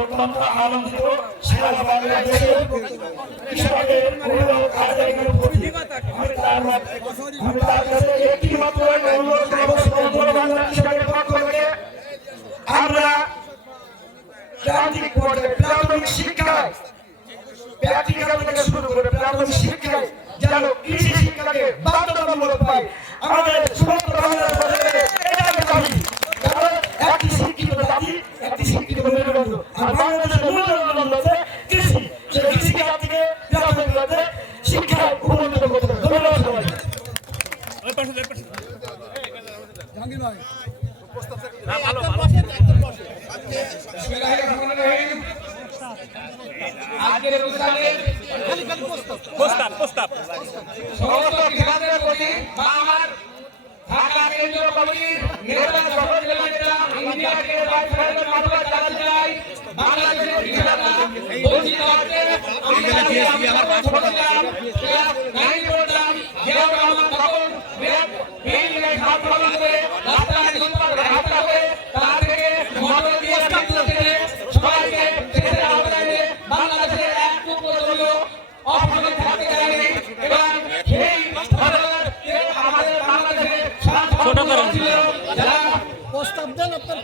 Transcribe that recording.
অত্যন্ত আনন্দিত সারা বাংলাদেশে কৃষকের আদায়ের প্রতি আমি তার কাছে একটি মাত্র অনুরোধ করব কৃষকের পক্ষ থেকে আমরা প্রান্তিক পর্যায়ে প্রাথমিক শিক্ষায় প্র্যাকটিক্যাল থেকে শুরু করে প্রাথমিক শিক্ষায় যেন কৃষি শিক্ষাকে বাধ্যতামূলক পাই আমাদের সমস্ত বাংলাদেশের এটাই দাবি। কারণ একটি শিক্ষিত জাতি একটি শিক্ষিত মেরুদণ্ড আর বাংলাদেশের মেরুদণ্ড হচ্ছে কৃষি। সেই কৃষি জাতিকে প্রাথমিকভাবে শিক্ষায় উন্নত করতে হবে। ধন্যবাদ সবাইকে। আজকের অনুষ্ঠানে প্রস্তাব সমস্ত কিষানদের প্রতি বা আমার ঢাকা কেন্দ্রীয় কমিটির নেতা সকল জেলা নেতা ইন্ডিয়াকে বাইফাইনাল মামলা চালাতে চাই। বাংলাদেশের কৃষকরা বঞ্চিত হচ্ছে। আমি আমার ছোট ছিলাম ক্লাস 9 পড়তাম জিয়াউর রহমান তখন বেইমানের হাত ভাঙা করে রাস্তায় দুর্বার হাতটা করে তার থেকে মোটর দিয়ে বিদ্যুৎ কেটে সবাইকে দেশের আওতায় বাংলাদেশের এক টুকরো জমিও অপরাধ থাকতে দেয়নি এবং সেই আমাদের বাংলাদেশের ছোট করেন যারা প্রস্তাব দেন আপনার